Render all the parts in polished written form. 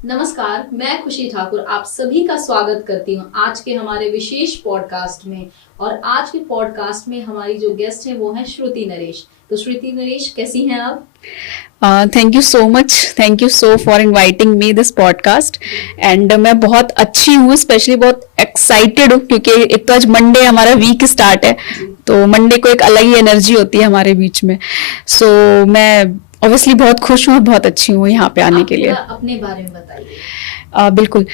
नमस्कार, मैं खुशी ठाकुर आप सभी का स्वागत करती हूँ आज के हमारे विशेष पॉडकास्ट में। और आज के पॉडकास्ट में हमारी जो गेस्ट है वो है श्रुति नरेश। तो श्रुति नरेश, कैसी हैं आप? Thank you so much, thank you so for inviting me this podcast. And मैं बहुत अच्छी हूँ, स्पेशली बहुत एक्साइटेड हूँ क्योंकि एक तो आज मंडे हमारा वीक स्टार्ट है, तो मंडे को एक अलग ही एनर्जी होती है हमारे बीच में। सो मैं ऑब्वियसली बहुत खुश हूँ, बहुत अच्छी हूँ यहाँ पे आने के लिए। अपने बारे में बताइए। बिल्कुल,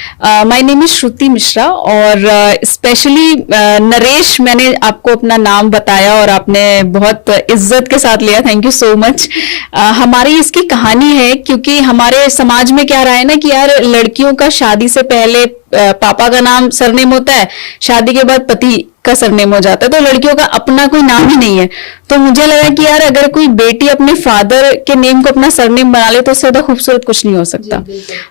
माय नेम इज श्रुति मिश्रा और स्पेशली नरेश, मैंने आपको अपना नाम बताया और आपने बहुत इज्जत के साथ लिया, थैंक यू सो मच। हमारी इसकी कहानी है क्योंकि हमारे समाज में क्या रहा है ना कि यार लड़कियों का शादी से पहले पापा का नाम सरनेम होता है, शादी के बाद पति का सरनेम हो जाता है, तो लड़कियों का अपना कोई नाम ही नहीं है। तो मुझे लगा कि यार अगर कोई बेटी अपने फादर के नेम को अपना सरनेम बना ले तो उससे ज्यादा खूबसूरत कुछ नहीं हो सकता।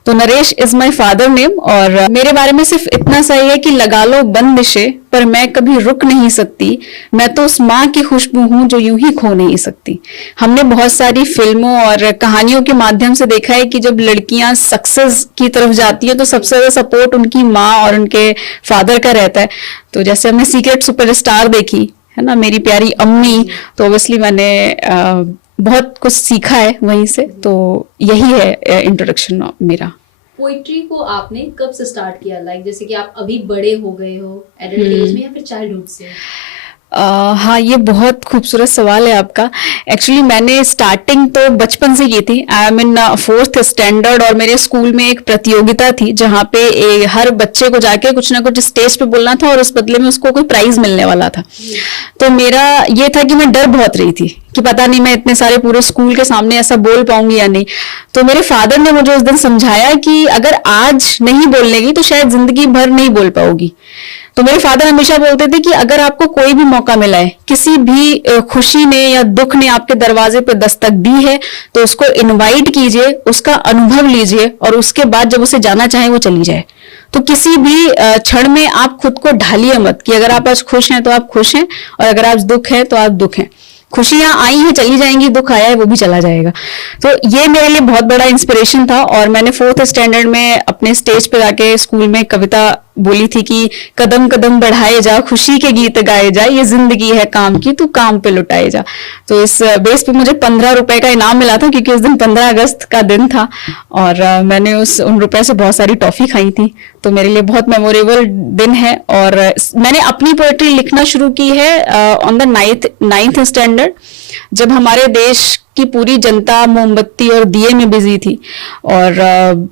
तो Naresh is my father name. और मेरे बारे में सिर्फ इतना सही है कि लगा लो बंदिशें पर मैं कभी रुक नहीं सकती, मैं तो उस माँ की खुशबू हूँ जो यूं ही खो नहीं सकती। हमने बहुत सारी फिल्मों और कहानियों के माध्यम से देखा है कि जब लड़कियां सक्सेस की तरफ जाती है तो सबसे ज्यादा सपोर्ट उनकी माँ और उनके फादर का रहता है। तो जैसे हमने सीक्रेट सुपरस्टार देखी है ना, मेरी प्यारी अम्मी, तो ऑब्वियसली मैंने बहुत कुछ सीखा है वहीं से। तो यही है इंट्रोडक्शन मेरा। पोइट्री को आपने कब से स्टार्ट किया? जैसे कि आप अभी बड़े हो गए हो, एडल्ट एज में या फिर चाइल्डहुड से? हाँ, ये बहुत खूबसूरत सवाल है आपका। एक्चुअली मैंने स्टार्टिंग तो बचपन से की थी। I am in 4th standard और मेरे स्कूल में एक प्रतियोगिता थी जहाँ पे हर बच्चे को जाके कुछ ना कुछ स्टेज पे बोलना था और उस बदले में उसको कोई प्राइज मिलने वाला था। तो मेरा ये था कि मैं डर बहुत रही थी कि पता नहीं मैं इतने सारे पूरे स्कूल के सामने ऐसा बोल पाऊंगी या नहीं। तो मेरे फादर ने मुझे उस दिन समझाया कि अगर आज नहीं बोलने की तो शायद जिंदगी भर नहीं बोल पाओगी। तो मेरे फादर हमेशा बोलते थे कि अगर आपको कोई भी मौका मिला है, किसी भी खुशी ने या दुख ने आपके दरवाजे पे दस्तक दी है, तो उसको इनवाइट कीजिए, उसका अनुभव लीजिए और उसके बाद जब उसे जाना चाहे वो चली जाए। तो किसी भी क्षण में आप खुद को ढालिए मत कि अगर आप आज खुश हैं तो आप खुश हैं और अगर आज दुख है तो आप दुख हैं। खुशियां आई हैं चली जाएंगी, दुख आया है वो भी चला जाएगा। तो ये मेरे लिए बहुत बड़ा इंस्पिरेशन था। और मैंने 4th स्टैंडर्ड में अपने स्टेज पे जाके स्कूल में कविता बोली थी कि कदम कदम बढ़ाए जा, खुशी के गीत गाए जा, ये जिंदगी है काम की, तू काम पे लुटाए जा। तो इस बेस पे मुझे 15 रुपए का इनाम मिला था क्योंकि उस दिन 15 अगस्त का दिन था और मैंने उन रुपए से बहुत सारी टॉफी खाई थी। तो मेरे लिए बहुत मेमोरेबल दिन है। और मैंने अपनी पोएट्री लिखना शुरू की है ऑन द 9th स्टैंडर्ड, जब हमारे देश की पूरी जनता मोमबत्ती और दिए में बिजी थी और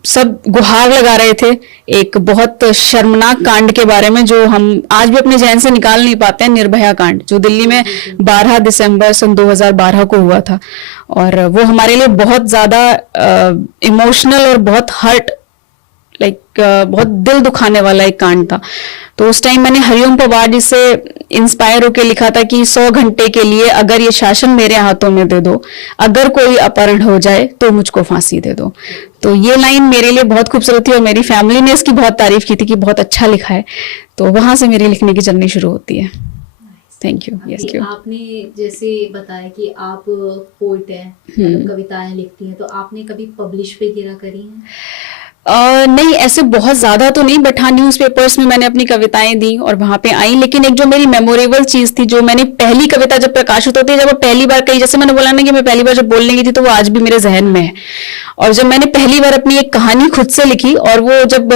सब गुहार लगा रहे थे एक बहुत शर्मनाक कांड के बारे में जो हम आज भी अपने जहन से निकाल नहीं पाते हैं, निर्भया कांड, जो दिल्ली में 12 दिसंबर सन 2012 को हुआ था। और वो हमारे लिए बहुत ज्यादा इमोशनल और बहुत हर्ट बहुत दिल दुखाने वाला एक कांड था। तो उस टाइम मैंने हरिओम पवार जी से इंस्पायर होकर लिखा था कि 100 घंटे के लिए अगर ये शासन मेरे हाथों में दे दो, अगर कोई अपहरण हो जाए तो मुझको फांसी दे दो। तो ये लाइन मेरे लिए बहुत खूबसूरत थी और मेरी फैमिली ने इसकी बहुत तारीफ की थी कि बहुत अच्छा लिखा है। तो वहां से मेरी लिखने की जर्नी शुरू होती है। Thank you. यस, आपने जैसे बताया कि आप पोइट हैं, कविताएं लिखती हैं, तो आपने कभी पब्लिश वगैरह करी हैं? नहीं, ऐसे बहुत ज्यादा तो नहीं, बट हाँ न्यूज़पेपर्स में मैंने अपनी कविताएं दी और वहां पे आई। लेकिन एक जो मेरी मेमोरेबल चीज थी, जो मैंने पहली कविता जब प्रकाशित होती है, जब वो पहली बार कही, जैसे मैंने बोला ना कि मैं पहली बार जब बोलने की थी, तो वो आज भी मेरे जहन में है। और जब मैंने पहली बार अपनी एक कहानी खुद से लिखी और वो जब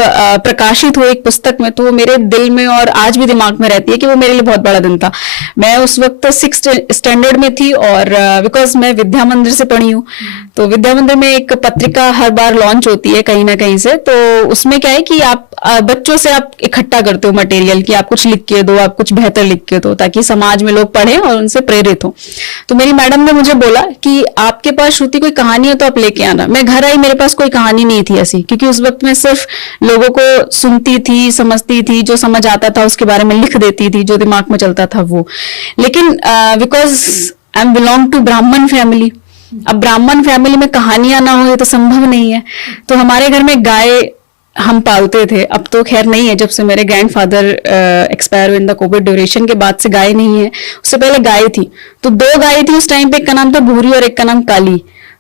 प्रकाशित हुई एक पुस्तक में, तो वो मेरे दिल में और आज भी दिमाग में रहती है कि वो मेरे लिए बहुत बड़ा दिन था। मैं उस वक्त 6th स्टैंडर्ड में थी और बिकॉज मैं विद्या मंदिर से पढ़ी हूँ, तो विद्या मंदिर में एक पत्रिका हर बार लॉन्च होती है कहीं ना कहीं से। तो उसमें क्या है कि आप बच्चों से आप इकट्ठा करते हो मटेरियल कि आप कुछ लिख के दो, आप कुछ बेहतर लिख के दो, ताकि समाज में लोग पढ़ें और उनसे प्रेरित हो। तो मेरी मैडम ने मुझे बोला कि आपके पास श्रुति कोई कहानी है तो आप लेके आना। मैं घर आई, मेरे पास कोई कहानी नहीं थी ऐसी, क्योंकि उस वक्त मैं सिर्फ लोगों को सुनती थी, समझती थी, जो समझ आता था उसके बारे में लिख देती थी, जो दिमाग में चलता था वो। लेकिन because I am belong to Brahmin family, अब ब्राह्मण फैमिली में कहानियां ना हो ये तो संभव नहीं है। तो हमारे घर में गाय हम पालते थे, अब तो खैर नहीं है, जब से मेरे ग्रैंडफादर एक्सपायर हुए इन द कोविड ड्यूरेशन के बाद से गाय नहीं है। उससे पहले गाय थी, तो 2 गाय थी उस टाइम पे, एक का नाम था भूरी और एक का नाम काली।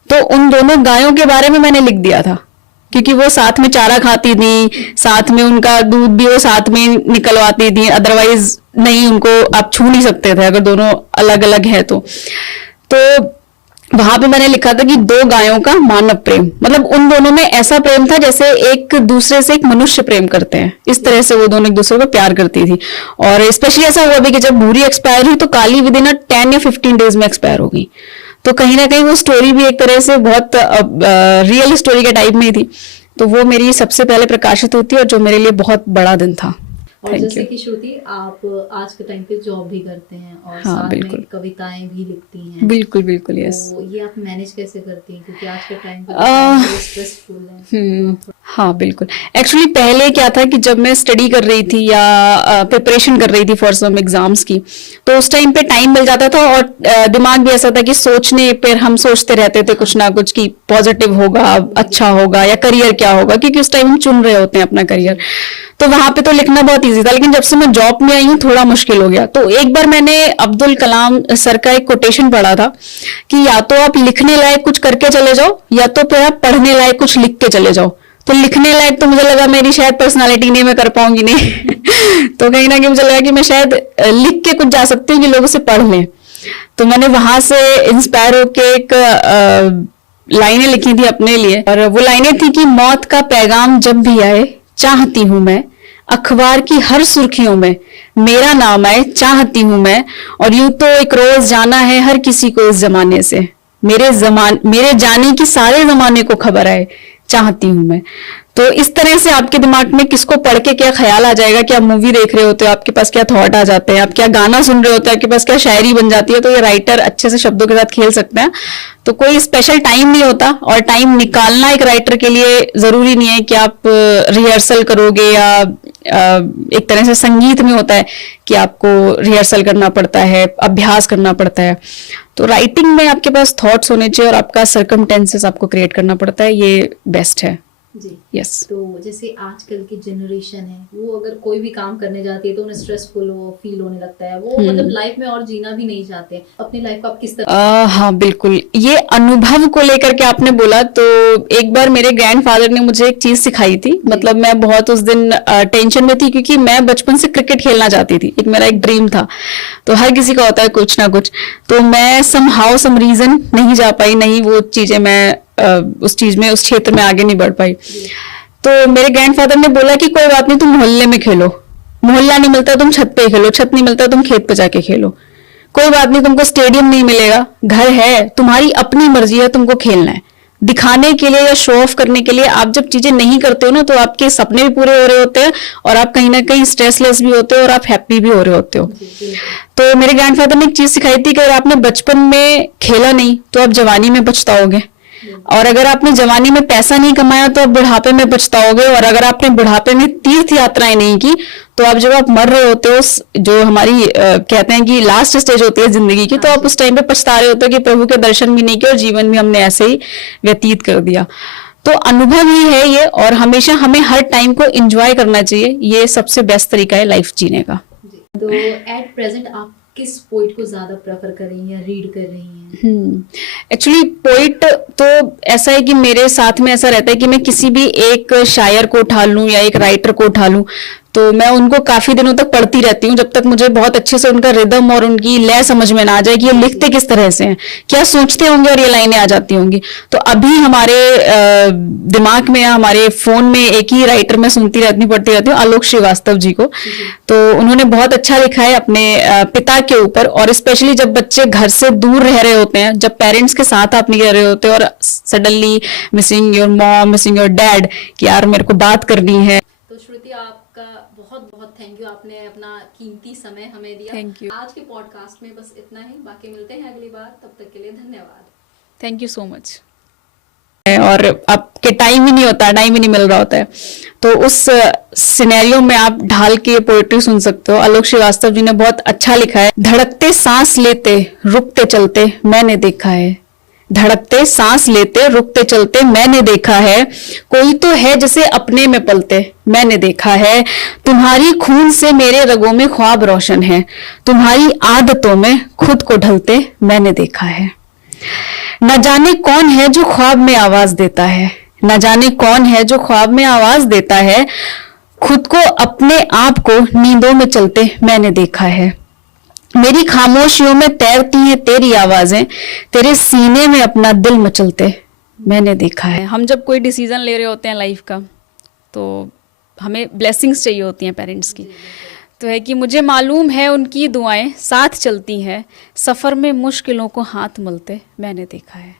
तो उन दोनों गायों के बारे में मैंने लिख दिया था क्योंकि वो साथ में चारा खाती थी, साथ में उनका दूध भी वो साथ में निकलवाती थी, अदरवाइज नहीं, उनको आप छू नहीं सकते थे अगर दोनों अलग अलग है तो वहां पे मैंने लिखा था कि दो गायों का मानव प्रेम, मतलब उन दोनों में ऐसा प्रेम था जैसे एक दूसरे से एक मनुष्य प्रेम करते हैं, इस तरह से वो दोनों एक दूसरे को प्यार करती थी। और स्पेशली ऐसा हुआ भी कि जब भूरी एक्सपायर हुई तो काली विद इन 10 या 15 डेज में एक्सपायर हो गई। तो कहीं ना कहीं वो स्टोरी भी एक तरह से बहुत रियल स्टोरी के टाइप में थी। तो वो मेरी सबसे पहले प्रकाशित हुई थी और जो मेरे लिए बहुत बड़ा दिन था। और जैसे कि श्रुति, आप आज के टाइम पे जॉब भी करते हैं और हाँ, साथ बिल्कुल। में कविताएं भी लिखती हैं। बिल्कुल बिल्कुल, यस। तो ये आप मैनेज कैसे करती हैं, क्योंकि आज के टाइम पे स्ट्रेसफुल है। हाँ बिल्कुल। एक्चुअली पहले क्या था कि जब मैं स्टडी कर रही थी या प्रिपरेशन कर रही थी फॉर सम एग्जाम्स की, तो उस टाइम पे टाइम मिल जाता था और दिमाग भी ऐसा था कि सोचने पर हम सोचते रहते थे कुछ ना कुछ कि पॉजिटिव होगा, अच्छा होगा या करियर क्या होगा, क्योंकि उस टाइम हम चुन रहे होते हैं अपना करियर। तो वहां पे तो लिखना बहुत इजी था, लेकिन जब से मैं जॉब में आई हूँ थोड़ा मुश्किल हो गया। तो एक बार मैंने अब्दुल कलाम सर का एक कोटेशन पढ़ा था कि या तो आप लिखने लायक कुछ करके चले जाओ या तो फिर आप पढ़ने लायक कुछ लिख के चले जाओ। तो लिखने लायक तो मुझे लगा मेरी शायद पर्सनालिटी नहीं, मैं कर पाऊंगी नहीं तो कहीं ना कहीं मुझे लगा कि मैं शायद लिख के कुछ जा सकती हूँ कि लोग उसे पढ़ लें। तो मैंने वहां से इंस्पायर होके एक लाइनें लिखी थी अपने लिए, और वो लाइनें थी कि मौत का पैगाम जब भी आए चाहती हूं मैं, अखबार की हर सुर्खियों में मेरा नाम आए चाहती हूं मैं, और यूं तो एक रोज जाना है हर किसी को इस जमाने से, मेरे जाने की सारे जमाने को खबर आए चाहती हूं मैं। तो इस तरह से आपके दिमाग में किसको पढ़ के क्या ख्याल आ जाएगा कि आप मूवी देख रहे होते हो, आपके पास क्या थॉट आ जाते हैं, आप क्या गाना सुन रहे होते हैं, आपके पास क्या शायरी बन जाती है। तो ये राइटर अच्छे से शब्दों के साथ खेल सकते हैं। तो कोई स्पेशल टाइम नहीं होता, और टाइम निकालना एक राइटर के लिए जरूरी नहीं है कि आप रिहर्सल करोगे, या एक तरह से संगीत में होता है कि आपको रिहर्सल करना पड़ता है, अभ्यास करना पड़ता है। तो राइटिंग में आपके पास थॉट्स होने चाहिए और आपका सर्कमटेंसेस आपको क्रिएट करना पड़ता है, ये बेस्ट है जी। यस। तो जैसे आजकल की जनरेशन है, वो अगर कोई भी काम करने जाती है तो उन्हें स्ट्रेसफुल फील होने लगता है, वो मतलब लाइफ में और जीना भी नहीं चाहते। अपनी लाइफ को आप किस तरह हाँ बिल्कुल, ये अनुभव को लेकर के आपने बोला, तो एक बार मेरे ग्रैंडफादर ने मुझे एक चीज सिखाई थी। मतलब मैं बहुत उस दिन टेंशन में थी, क्योंकि मैं बचपन से क्रिकेट खेलना चाहती थी, मेरा एक ड्रीम था। तो हर किसी का होता है कुछ ना कुछ, तो मैं सम रीजन नहीं जा पाई, नहीं वो चीजें मैं उस क्षेत्र में आगे नहीं बढ़ पाई। तो मेरे ग्रैंडफादर ने बोला कि कोई बात नहीं, तुम मोहल्ले में खेलो, मोहल्ला नहीं मिलता तुम छत पे खेलो, छत नहीं मिलता तुम खेत पे जाके खेलो, कोई बात नहीं, तुमको स्टेडियम नहीं मिलेगा, घर है, तुम्हारी अपनी मर्जी है, तुमको खेलना है। दिखाने के लिए या शो ऑफ करने के लिए आप जब चीजें नहीं करते हो ना, तो आपके सपने भी पूरे हो रहे होते हैं और आप कहीं ना कहीं स्ट्रेसलेस भी होते हो और आप हैप्पी भी हो रहे होते हो। तो मेरे ग्रैंडफादर ने एक चीज सिखाई थी कि अगर आपने बचपन में खेला नहीं तो आप जवानी में पछताओगे, और अगर आपने जवानी में पैसा नहीं कमाया तो आप बुढ़ापे में पछताओगे, और अगर आपने बुढ़ापे में तीर्थ यात्राएं नहीं की तो आप जब आप मर रहे होते हो, जो हमारी कहते हैं कि लास्ट स्टेज होती है जिंदगी की, तो आप उस टाइम पे पछता रहे होते हो कि प्रभु के दर्शन भी नहीं किए और जीवन भी हमने ऐसे ही व्यतीत कर दिया। तो अनुभव ही है ये, और हमेशा हमें हर टाइम को एंजॉय करना चाहिए, ये सबसे बेस्ट तरीका है लाइफ जीने का। तो एट प्रेजेंट आप किस पोइट को ज्यादा प्रेफर कर रही हैं या रीड कर रही हैं? एक्चुअली पोइट तो ऐसा है कि मेरे साथ में ऐसा रहता है कि मैं किसी भी एक शायर को उठा लूं या एक राइटर को उठा लूं, तो मैं उनको काफी दिनों तक पढ़ती रहती हूँ, जब तक मुझे बहुत अच्छे से उनका रिदम और उनकी लय समझ में ना आ जाए कि ये लिखते किस तरह से हैं, क्या सोचते होंगे और ये लाइनें आ जाती होंगी। तो अभी हमारे दिमाग में या हमारे फोन में एक ही राइटर में सुनती रहती पढ़ती रहती हूँ, आलोक श्रीवास्तव जी को। तो उन्होंने बहुत अच्छा लिखा है अपने पिता के ऊपर, और स्पेशली जब बच्चे घर से दूर रह रहे होते हैं, जब पेरेंट्स के साथ आप नहीं रह रहे होते और suddenly missing your mom, missing your dad, कि यार मेरे को बात करनी है। तो श्रुति, आपका बहुत बहुत थैंक यू, आपने अपना कीमती समय हमें दिया। Thank you. आज के पॉडकास्ट में बस इतना ही, बाकी मिलते हैं अगली बार, तब तक के लिए धन्यवाद। Thank you so much. और आपके टाइम ही नहीं होता, टाइम ही नहीं मिल रहा होता है, तो उस सिनेरियो में आप ढाल के पोएट्री सुन सकते हो। आलोक श्रीवास्तव जी ने बहुत अच्छा लिखा है। धड़कते सांस लेते रुकते चलते मैंने देखा है, धड़कते सांस लेते रुकते चलते मैंने देखा है, कोई तो है जिसे अपने में पलते मैंने देखा है, तुम्हारी खून से मेरे रगों में ख्वाब रोशन है, तुम्हारी आदतों में खुद को ढलते मैंने देखा है। न जाने कौन है जो ख्वाब में आवाज देता है, न जाने कौन है जो ख्वाब में आवाज देता है, खुद को अपने आप को नींदों में चलते मैंने देखा है। मेरी खामोशियों में तैरती हैं तेरी आवाजें, तेरे सीने में अपना दिल मचलते मैंने देखा है। हम जब कोई डिसीजन ले रहे होते हैं लाइफ का, तो हमें ब्लेसिंग्स चाहिए होती हैं पेरेंट्स की। तो है कि मुझे मालूम है उनकी दुआएं साथ चलती हैं, सफ़र में मुश्किलों को हाथ मलते मैंने देखा है।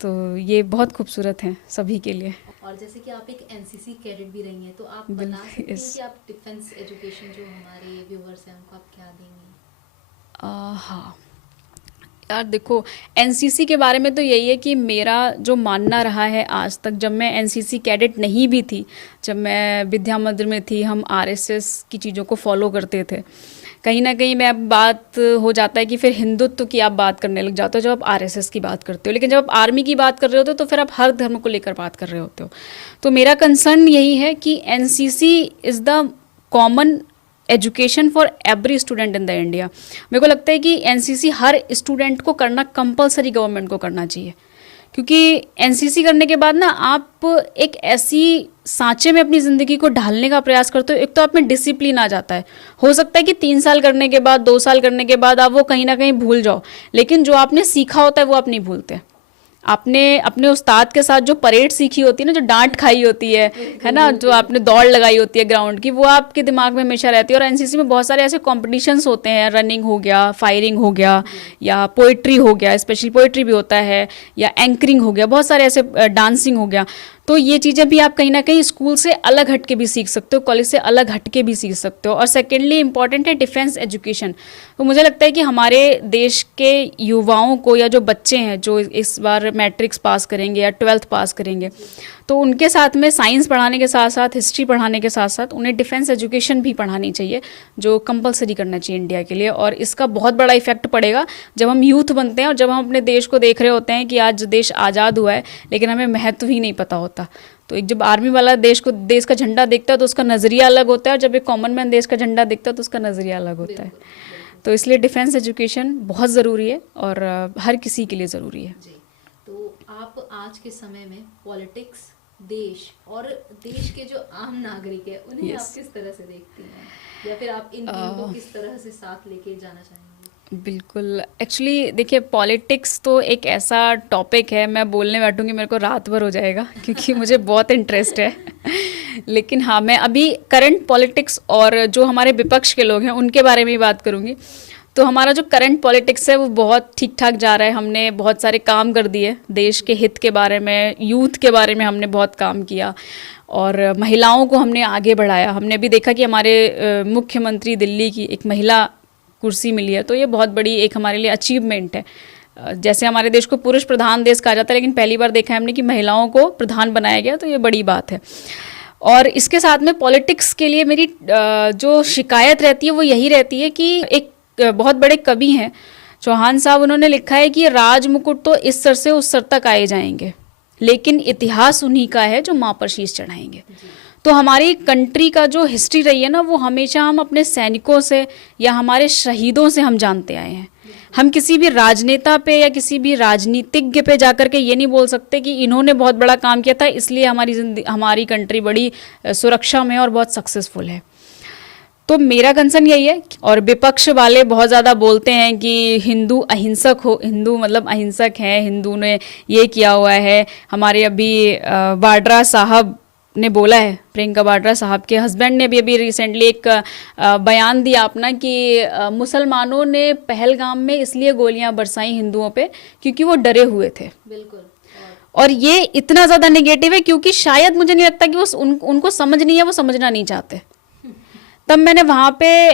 तो ये बहुत खूबसूरत हैं सभी के लिए। और जैसे कि आप एक एनसीसी कैडेट भी रही हैं, तो आप बता सकते हैं कि आप डिफेंस एजुकेशन जो हमारे व्यूअर्स हैं उनको आप क्या देंगी? हाँ यार, देखो एनसीसी के बारे में तो यही है कि मेरा जो मानना रहा है आज तक, जब मैं एनसीसी कैडेट नहीं भी थी, जब मैं विद्या मंदिर में थी, हम आरएसएस की चीज़ों को फॉलो करते थे। कहीं ना कहीं मैं बात हो जाता है कि फिर हिंदुत्व की आप बात करने लग जाते हो जब आप आरएसएस की बात करते हो, लेकिन जब आप आर्मी की बात कर रहे होते हो तो फिर आप हर धर्म को लेकर बात कर रहे होते हो। तो मेरा कंसर्न यही है कि NCC is the common education for every student in the India. मेरे को लगता है कि एनसीसी हर स्टूडेंट को करना कंपलसरी गवर्नमेंट को करना चाहिए, क्योंकि एनसीसी करने के बाद ना आप एक ऐसी सांचे में अपनी ज़िंदगी को ढालने का प्रयास करते हो। एक तो आप में डिसिप्लिन आ जाता है। हो सकता है कि 3 साल करने के बाद, 2 साल करने के बाद आप वो कहीं ना कहीं भूल जाओ, लेकिन जो आपने सीखा होता है वो आप नहीं भूलते। आपने अपने उस्ताद के साथ जो परेड सीखी होती है ना, जो डांट खाई होती है ना, जो आपने दौड़ लगाई होती है ग्राउंड की, वो आपके दिमाग में हमेशा रहती है। और एनसीसी में बहुत सारे ऐसे कॉम्पिटिशन्स होते हैं, रनिंग हो गया, फायरिंग हो गया, या पोइट्री हो गया, स्पेशली पोइट्री भी होता है, या एंकरिंग हो गया, बहुत सारे ऐसे, डांसिंग हो गया। तो ये चीज़ें भी आप कहीं ना कहीं स्कूल से अलग हट के भी सीख सकते हो, कॉलेज से अलग हट के भी सीख सकते हो। और सेकेंडली इम्पॉर्टेंट है डिफेंस एजुकेशन। तो मुझे लगता है कि हमारे देश के युवाओं को, या जो बच्चे हैं जो इस बार मैट्रिक्स पास करेंगे या 12th पास करेंगे, तो उनके साथ में साइंस पढ़ाने के साथ साथ, हिस्ट्री पढ़ाने के साथ साथ उन्हें डिफेंस एजुकेशन भी पढ़ानी चाहिए, जो कंपलसरी करना चाहिए इंडिया के लिए। और इसका बहुत बड़ा इफेक्ट पड़ेगा जब हम यूथ बनते हैं और जब हम अपने देश को देख रहे होते हैं कि आज देश आज़ाद हुआ है लेकिन हमें महत्व ही नहीं पता होता। तो एक जब आर्मी वाला देश का झंडा देखता है तो उसका नज़रिया अलग होता है, और जब एक कॉमन मैन देश का झंडा देखता है तो उसका नज़रिया अलग होता है। तो इसलिए डिफेंस एजुकेशन बहुत ज़रूरी है और हर किसी के लिए ज़रूरी है। जी, तो आप आज के समय में पॉलिटिक्स, देश और देश के जो आम नागरिक है उन्हें आप किस तरह से देखती हैं, या फिर आप इन तीनों को किस तरह से साथ लेके जाना चाहेंगे? बिल्कुल, एक्चुअली देखिए पॉलिटिक्स तो एक ऐसा टॉपिक है, मैं बोलने बैठूंगी मेरे को रात भर हो जाएगा क्योंकि मुझे बहुत इंटरेस्ट है। लेकिन हाँ, मैं अभी करंट पॉलिटिक्स और जो हमारे विपक्ष के लोग हैं उनके बारे में ही बात करूंगी। तो हमारा जो करंट पॉलिटिक्स है वो बहुत ठीक ठाक जा रहा है। हमने बहुत सारे काम कर दिए, देश के हित के बारे में, यूथ के बारे में हमने बहुत काम किया, और महिलाओं को हमने आगे बढ़ाया। हमने अभी देखा कि हमारे मुख्यमंत्री दिल्ली की एक महिला कुर्सी मिली है, तो ये बहुत बड़ी एक हमारे लिए अचीवमेंट है। जैसे हमारे देश को पुरुष प्रधान देश कहा जाता है, लेकिन पहली बार देखा है हमने कि महिलाओं को प्रधान बनाया गया, तो ये बड़ी बात है। और इसके साथ में पॉलिटिक्स के लिए मेरी जो शिकायत रहती है वो यही रहती है कि एक बहुत बड़े कवि हैं चौहान साहब, उन्होंने लिखा है कि राज मुकुट तो इस सर से उस सर तक आए जाएंगे, लेकिन इतिहास उन्हीं का है जो माँ पर शीश चढ़ाएंगे। तो हमारी कंट्री का जो हिस्ट्री रही है ना, वो हमेशा हम अपने सैनिकों से या हमारे शहीदों से हम जानते आए हैं। हम किसी भी राजनेता पे या किसी भी राजनीतिज्ञ पे जाकर के ये नहीं बोल सकते कि इन्होंने बहुत बड़ा काम किया था इसलिए हमारी कंट्री बड़ी सुरक्षा में और बहुत सक्सेसफुल है। तो मेरा कंसर्न यही है। और विपक्ष वाले बहुत ज़्यादा बोलते हैं कि हिंदू अहिंसक हो, हिंदू मतलब अहिंसक हैं, हिंदू ने ये किया हुआ है। हमारे अभी वाड्रा साहब ने बोला है, प्रियंका वाड्रा साहब के हस्बैंड ने भी अभी रिसेंटली एक बयान दिया अपना कि मुसलमानों ने पहलगाम में इसलिए गोलियां बरसाई हिंदुओं पे क्योंकि वो डरे हुए थे। बिल्कुल। और ये इतना ज़्यादा नेगेटिव है क्योंकि शायद मुझे नहीं लगता कि वो उनको समझ नहीं है, वो समझना नहीं चाहते। तब मैंने वहाँ पे,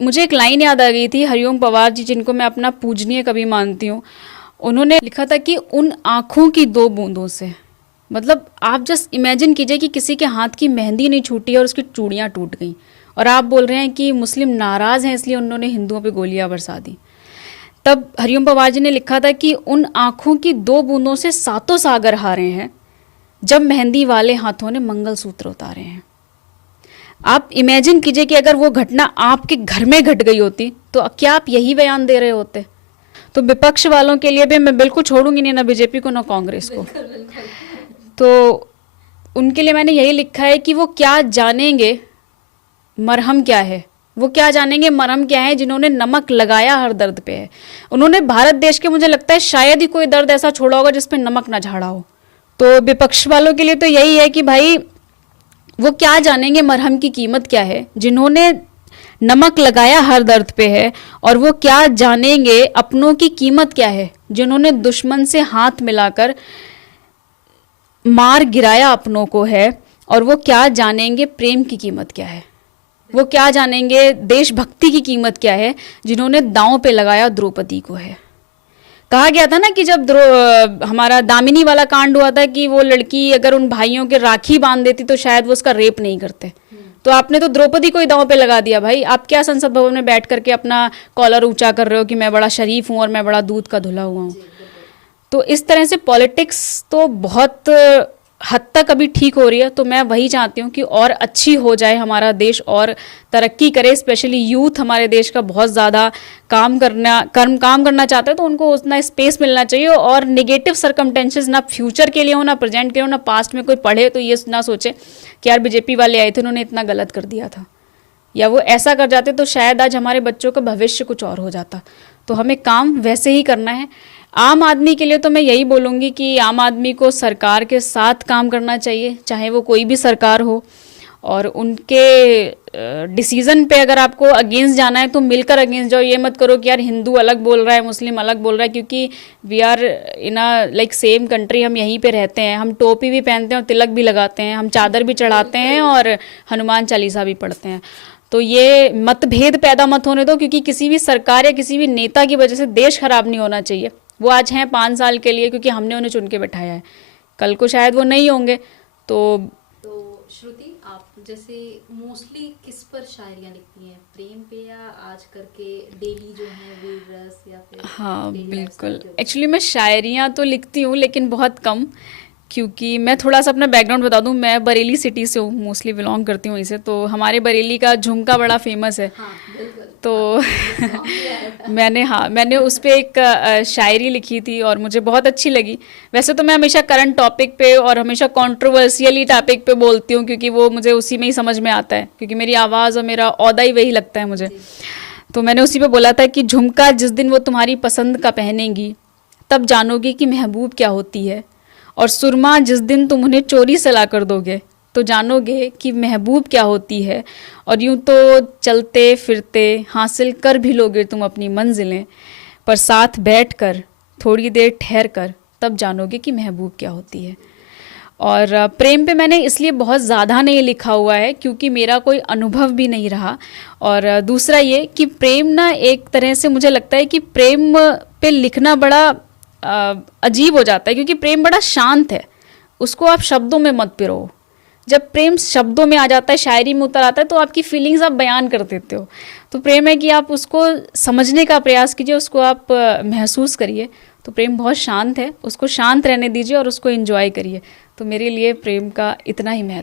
मुझे एक लाइन याद आ गई थी, हरिओम पवार जी जिनको मैं अपना पूजनीय कवि मानती हूँ, उन्होंने लिखा था कि उन आँखों की 2 बूंदों से, मतलब आप जस्ट इमेजिन कीजिए कि किसी के हाथ की मेहंदी नहीं छूटी और उसकी चूड़ियाँ टूट गई, और आप बोल रहे हैं कि मुस्लिम नाराज़ हैं इसलिए उन्होंने हिंदुओं पे गोलियां बरसा दी। तब हरिओम पवार जी ने लिखा था कि उन आँखों की 2 बूंदों से 7 सागर हारे हैं जब मेहंदी वाले हाथों ने मंगलसूत्र उतारे हैं। आप इमेजिन कीजिए कि अगर वो घटना आपके घर में घट गई होती तो क्या आप यही बयान दे रहे होते? तो विपक्ष वालों के लिए भी मैं बिल्कुल छोड़ूंगी नहीं, ना बीजेपी को ना कांग्रेस को। तो उनके लिए मैंने यही लिखा है कि वो क्या जानेंगे मरहम क्या है, वो क्या जानेंगे मरहम क्या है जिन्होंने नमक लगाया हर दर्द पे है। उन्होंने भारत देश के, मुझे लगता है शायद ही कोई दर्द ऐसा छोड़ा होगा जिस पे नमक ना झाड़ा हो। तो विपक्ष वालों के लिए तो यही है कि भाई वो क्या जानेंगे मरहम की कीमत क्या है जिन्होंने नमक लगाया हर दर्द पे है, और वो क्या जानेंगे अपनों की कीमत क्या है जिन्होंने दुश्मन से हाथ मिलाकर मार गिराया अपनों को है, और वो क्या जानेंगे प्रेम की कीमत क्या है, वो क्या जानेंगे देशभक्ति की कीमत क्या है जिन्होंने दांव पे लगाया द्रौपदी को है। कहा गया था ना कि जब हमारा दामिनी वाला कांड हुआ था कि वो लड़की अगर उन भाइयों के राखी बांध देती तो शायद वो उसका रेप नहीं करते। तो आपने तो द्रौपदी को ही दांव पे लगा दिया भाई। आप क्या संसद भवन में बैठ करके अपना कॉलर ऊंचा कर रहे हो कि मैं बड़ा शरीफ हूं और मैं बड़ा दूध का धुला हुआ हूँ। तो इस तरह से पॉलिटिक्स तो बहुत हद तक अभी ठीक हो रही है। तो मैं वही चाहती हूँ कि और अच्छी हो जाए हमारा देश और तरक्की करे। स्पेशली यूथ हमारे देश का बहुत ज़्यादा काम करना चाहता है, तो उनको उतना स्पेस मिलना चाहिए। और नेगेटिव सरकमटेंसेस ना फ्यूचर के लिए हो, ना प्रेजेंट के लिए हो, ना पास्ट में कोई पढ़े तो ये ना सोचे कि यार बीजेपी वाले आए थे उन्होंने इतना गलत कर दिया था, या वो ऐसा कर जाते तो शायद आज हमारे बच्चों का भविष्य कुछ और हो जाता। तो हमें काम वैसे ही करना है। आम आदमी के लिए तो मैं यही बोलूँगी कि आम आदमी को सरकार के साथ काम करना चाहिए, चाहे वो कोई भी सरकार हो, और उनके डिसीज़न पे अगर आपको अगेंस्ट जाना है तो मिलकर अगेंस्ट जाओ। ये मत करो कि यार हिंदू अलग बोल रहा है, मुस्लिम अलग बोल रहा है, क्योंकि we are in a like same country, हम यहीं पे रहते हैं। हम टोपी भी पहनते हैं और तिलक भी लगाते हैं, हम चादर भी चढ़ाते हैं और हनुमान चालीसा भी पढ़ते हैं। तो ये मतभेद पैदा मत होने दो, क्योंकि किसी भी सरकार या किसी भी नेता की वजह से देश खराब नहीं होना चाहिए। वो आज हैं 5 साल के लिए क्योंकि हमने उन्हें चुन के बैठाया है, कल को शायद वो नहीं होंगे। तो श्रुति, आप जैसे मोस्टली किस पर शायरियाँ लिखती हैं, प्रेम पे या आज करके डेली जो है वीर रस या फिर? हाँ बिल्कुल, एक्चुअली मैं शायरियाँ तो लिखती हूँ लेकिन बहुत कम, क्योंकि मैं थोड़ा सा अपना बैकग्राउंड बता दूं। मैं बरेली सिटी से हूँ, मोस्टली बिलोंग करती हूँ इसे। तो हमारे बरेली का झुमका बड़ा फेमस है। हाँ, तो मैंने उस पर एक शायरी लिखी थी और मुझे बहुत अच्छी लगी। वैसे तो मैं हमेशा करंट टॉपिक पे और हमेशा कंट्रोवर्शियली टॉपिक पे बोलती हूँ, क्योंकि वो मुझे उसी में ही समझ में आता है, क्योंकि मेरी आवाज़ और मेरा औदा ही वही लगता है मुझे। तो मैंने उसी पे बोला था कि झुमका जिस दिन वो तुम्हारी पसंद का पहनेंगी तब जानोगी कि महबूब क्या होती है, और सुरमा जिस दिन तुम उन्हें चोरी से ला कर दोगे तो जानोगे कि महबूब क्या होती है। और यूं तो चलते फिरते हासिल कर भी लोगे तुम अपनी मंजिलें, पर साथ बैठकर थोड़ी देर ठहर कर तब जानोगे कि महबूब क्या होती है। और प्रेम पे मैंने इसलिए बहुत ज़्यादा नहीं लिखा हुआ है क्योंकि मेरा कोई अनुभव भी नहीं रहा। और दूसरा ये कि प्रेम ना एक तरह से मुझे लगता है कि प्रेम पे लिखना बड़ा अजीब हो जाता है, क्योंकि प्रेम बड़ा शांत है, उसको आप शब्दों में मत पिरो। जब प्रेम शब्दों में आ जाता है, शायरी में उतर आता है, तो आपकी फीलिंग्स आप बयान कर देते हो। तो प्रेम है कि आप उसको समझने का प्रयास कीजिए, उसको आप महसूस करिए। तो प्रेम बहुत शांत है, उसको शांत रहने दीजिए और उसको एंजॉय करिए। तो मेरे लिए प्रेम का इतना ही महत्व।